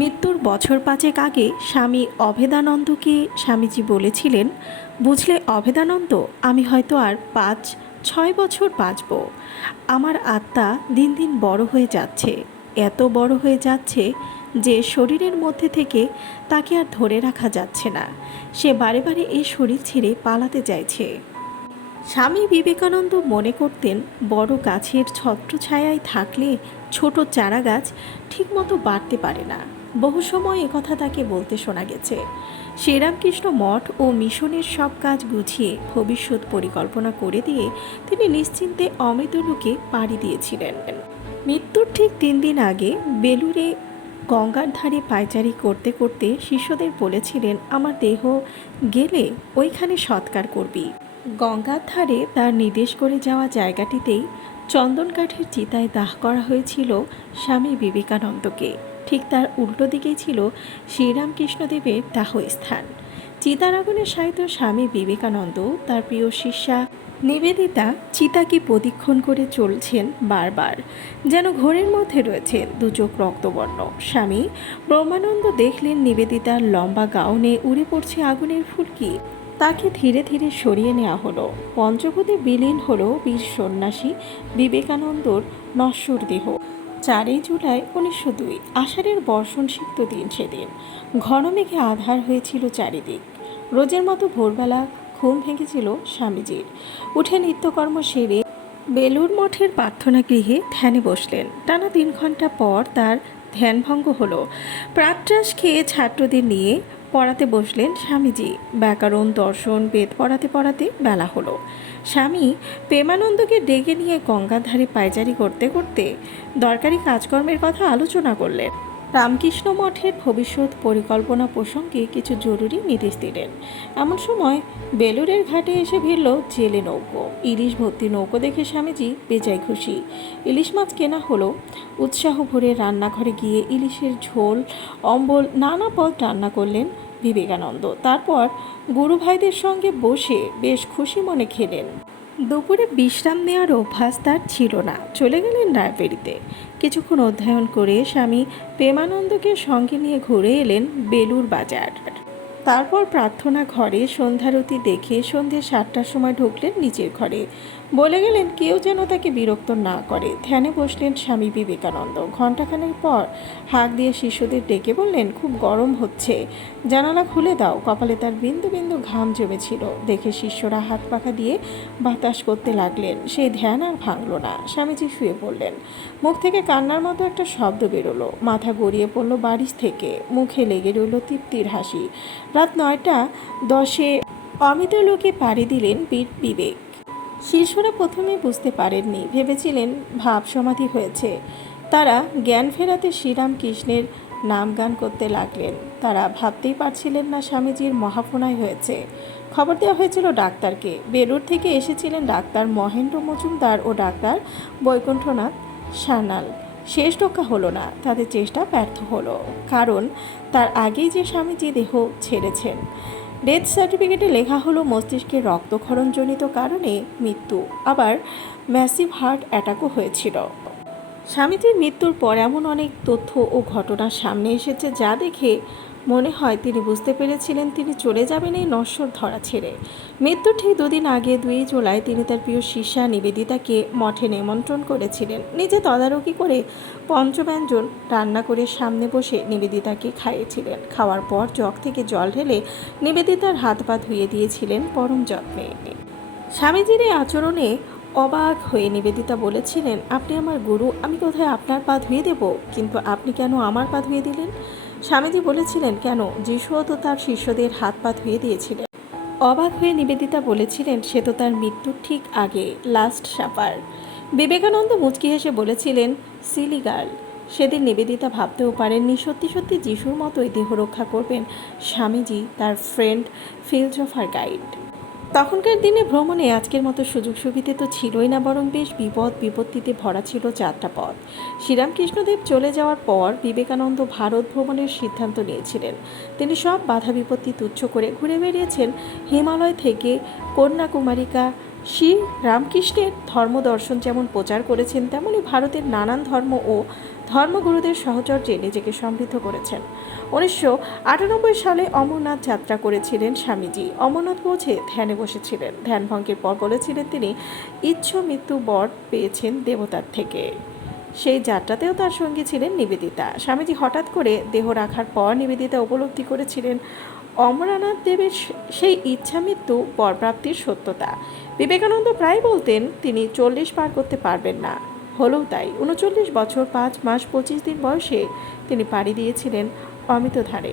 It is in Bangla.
মৃত্যুর বছর পাঁচেক আগে স্বামী অভেদানন্দকে স্বামীজি বলেছিলেন, বুঝলে অভেদানন্দ, আমি হয়তো আর 5-6 বছর বাঁচব। আমার আত্মা দিন দিন বড় হয়ে যাচ্ছে, এত বড় হয়ে যাচ্ছে যে শরীরের মধ্যে থেকে তাকে আর ধরে রাখা যাচ্ছে না। সে বারে বারে এই শরীর ছেড়ে পালাতে চাইছে। স্বামী বিবেকানন্দ মনে করতেন, বড় গাছের ছত্রছায়ায় থাকলে ছোট চারা গাছ ঠিকমতো বাড়তে পারে না। বহু সময় একথা তাকে বলতে শোনা গেছে। শ্রীরামকৃষ্ণ মঠ ও মিশনের সব কাজ গুছিয়ে ভবিষ্যৎ পরিকল্পনা করে দিয়ে তিনি নিশ্চিন্তে অমৃতলোকে পাড়ি দিয়েছিলেন। মৃত্যুর ঠিক 3 দিন আগে বেলুড়ে গঙ্গার ধারে পায়চারি করতে করতে শিষ্যদের বলেছিলেন, আমার দেহ গেলে ওইখানে সৎকার করবি। গঙ্গার ধারে তার নির্দেশ করে যাওয়া জায়গাটিতেই চন্দন কাঠের চিতায় দাহ করা হয়েছিল স্বামী বিবেকানন্দকে। ঠিক তার উল্টো দিকেই ছিল শ্রীরামকৃষ্ণদেবের দাহস্থান। চিতার আগুনে শায়িত স্বামী বিবেকানন্দ তার প্রিয় শিষ্যা নিবেদিতা চিতাকে প্রদক্ষিণ করে চলছেন বারবার, যেন ঘোরের মধ্যে রয়েছে দুচোখ রক্তবর্ণ। স্বামী ব্রহ্মানন্দ দেখলেন নিবেদিতার লম্বা গাউনে উড়ে পড়ছে আগুনের ফুলকি। তাকে ধীরে ধীরে সরিয়ে নেওয়া হলো। পঞ্চভূতে বিলীন হলো বীর সন্ন্যাসী বিবেকানন্দর নশ্বর দেহ। 4 জুলাই 1902, আষাঢ়ের বর্ষণসিক্ত দিন সেদিন। ঘন মেঘে আঁধার হয়েছিল চারিদিক। রোজের মতো ভোরবেলা ঘুম ভেঙেছিল স্বামীজির। উঠে নিত্যকর্ম সেরে বেলুড় মঠের প্রার্থনা গৃহে ধ্যানে বসলেন। টানা 3 ঘন্টা পর তার ধ্যানভঙ্গ হলো। প্রাতরাশ খেয়ে ছাত্রদের নিয়ে পড়াতে বসলেন স্বামীজি। ব্যাকরণ, দর্শন, বেদ পড়াতে পড়াতে বেলা হলো। স্বামী প্রেমানন্দকে ডেকে নিয়ে গঙ্গার ধারে পায়চারি করতে করতে দরকারি কাজকর্মের কথা আলোচনা করলেন। রামকৃষ্ণ মঠের ভবিষ্যৎ পরিকল্পনা প্রসঙ্গে কিছু জরুরি নির্দেশ দিলেন। এমন সময় বেলুড়ের ঘাটে এসে ভিড়ল জেলে নৌকো। ইলিশ ভর্তি নৌকো দেখে স্বামীজি বেজায় খুশি। ইলিশ মাছ কেনা হলো। উৎসাহ ভরে রান্নাঘরে গিয়ে ইলিশের ঝোল, অম্বল, নানা পদ রান্না করলেন বিবেকানন্দ। তারপর গুরু ভাইদের সঙ্গে বসে বেশ খুশি মনে খেলেন। দুপুরে বিশ্রাম নেওয়ার অভ্যাস তার ছিল না। চলে গেলেন লাইব্রেরিতে। কিছুক্ষণ অধ্যয়ন করে স্বামী প্রেমানন্দকে সঙ্গে নিয়ে ঘুরে এলেন বেলুড় বাজার। তারপর প্রার্থনা ঘরে সন্ধ্যারতি দেখে সন্ধ্যে 7টার সময় ঢুকলেন নিজের ঘরে। বলে গেলেন কেউ যেন তাকে বিরক্ত না করে। ধ্যানে বসলেন স্বামী বিবেকানন্দ। ঘণ্টাখানেক পর হাঁক দিয়ে শিষ্যদের ডেকে বললেন, খুব গরম হচ্ছে, জানালা খুলে দাও। কপালে তার বিন্দু বিন্দু ঘাম জমেছিল। দেখে শিষ্যরা হাত পাখা দিয়ে বাতাস করতে লাগলেন। সেই ধ্যান আর ভাঙল না। স্বামীজি শুয়ে পড়লেন। মুখ থেকে কান্নার মতো একটা শব্দ বেরোলো। মাথা গড়িয়ে পড়ল বারিশ থেকে। মুখে লেগে রইল তৃপ্তির হাসি। রাত 9টা 10-এ অমৃতলোকে পাড়ি দিলেন বীর বিবেক। শিষ্যরা প্রথমে বুঝতে পারেননি, ভেবেছিলেন ভাব সমাধি হয়েছে। তারা জ্ঞান ফেরাতে শ্রীরামকৃষ্ণের নাম গান করতে লাগলেন। তারা ভাবতেই পারছিলেন না স্বামীজির মহাপ্রণয় হয়েছে। খবর দেওয়া হয়েছিল ডাক্তারকে। বেলুড় থেকে এসেছিলেন ডাক্তার মহেন্দ্র মজুমদার ও ডাক্তার বৈকুণ্ঠনাথ সান্যাল। শেষ রক্ষা হলো না। তাদের চেষ্টা ব্যর্থ হলো। কারণ তার আগেই যে স্বামীজি দেহ ছেড়েছেন। ডেথ সার্টিফিকেটে লেখা হলো মস্তিষ্কের রক্তক্ষরণজনিত কারণে মৃত্যু। আবার ম্যাসিভ হার্ট অ্যাটাকও হয়েছিল। স্বামীজির মৃত্যুর পর এমন অনেক তথ্য ও ঘটনা সামনে এসেছে যা দেখে মনে হয় তিনি বুঝতে পেরেছিলেন তিনি চলে যাবেন এই নশ্বর ধরা ছেড়ে। মৃত্যুর ঠিক 2 দিন আগে 2 জুলাই তিনি তার প্রিয় শিষ্যা নিবেদিতাকে মঠে নিমন্ত্রণ করেছিলেন। নিজে তদারকি করে পঞ্চব্যঞ্জন রান্না করে সামনে বসে নিবেদিতাকে খাইয়েছিলেন। খাওয়ার পর জগ থেকে জল ঢেলে নিবেদিতার হাত পা ধুয়ে দিয়েছিলেন পরম যত্নে। স্বামীজির এই আচরণে অবাক হয়ে নিবেদিতা বলেছিলেন, আপনি আমার গুরু, আমি কোথায় আপনার পা ধুয়ে দেব? কিন্তু আপনি কেন আমার পা ধুয়ে দিলেন? স্বামীজি বলেছিলেন, কেন? যিশুও তো তার শিষ্যদের হাত পা ধুয়ে দিয়েছিলেন। অবাক হয়ে নিবেদিতা বলেছিলেন, সে তো তার মৃত্যুর ঠিক আগে, লাস্ট সাপার। বিবেকানন্দ মুচকি হেসে বলেছিলেন, সিলি গার্ল। সেদিন নিবেদিতা ভাবতেও পারেননি সত্যি সত্যি যিশুর মতোই দেহ রক্ষা করবেন স্বামীজি, তার ফ্রেন্ড ফিলসফার গাইড। তখনকার দিনে ভ্রমণে আজকের মতো সুযোগ সুবিধে তো ছিলই না, বরং বেশ বিপদ বিপত্তিতে ভরা ছিল যাত্রাপথ। শ্রীরামকৃষ্ণদেব চলে যাওয়ার পর বিবেকানন্দ ভারত ভ্রমণের সিদ্ধান্ত নিয়েছিলেন। তিনি সব বাধা বিপত্তি তুচ্ছ করে ঘুরে বেরিয়েছেন হিমালয় থেকে কন্যাকুমারিকা। শ্রী রামকৃষ্ণের ধর্মদর্শন যেমন প্রচার করেছেন, তেমনি ভারতের নানান ধর্ম ও ধর্মগুরুদের সহচর্যে নিজেকে সমৃদ্ধ করেছেন। 1998 সালে অমরনাথ যাত্রা করেছিলেন স্বামীজি। অমরনাথ পৌঁছে ধ্যানে বসেছিলেন। ধ্যান ভঙ্গের পর বলেছিলেন তিনি ইচ্ছ মৃত্যু বর পেয়েছেন দেবতার থেকে। সেই যাত্রাতেও তার সঙ্গী ছিলেন নিবেদিতা। স্বামীজি হঠাৎ করে দেহ রাখার পর নিবেদিতা উপলব্ধি করেছিলেন অমরনাথ দেবের সেই ইচ্ছা মৃত্যু বরপ্রাপ্তির সত্যতা। বিবেকানন্দ প্রায় বলতেন তিনি 40 পার করতে পারবেন না। হলেও তাই। 39 বছর 5 মাস 25 দিন বয়সে তিনি পাড়ি দিয়েছিলেন অমৃতধারে।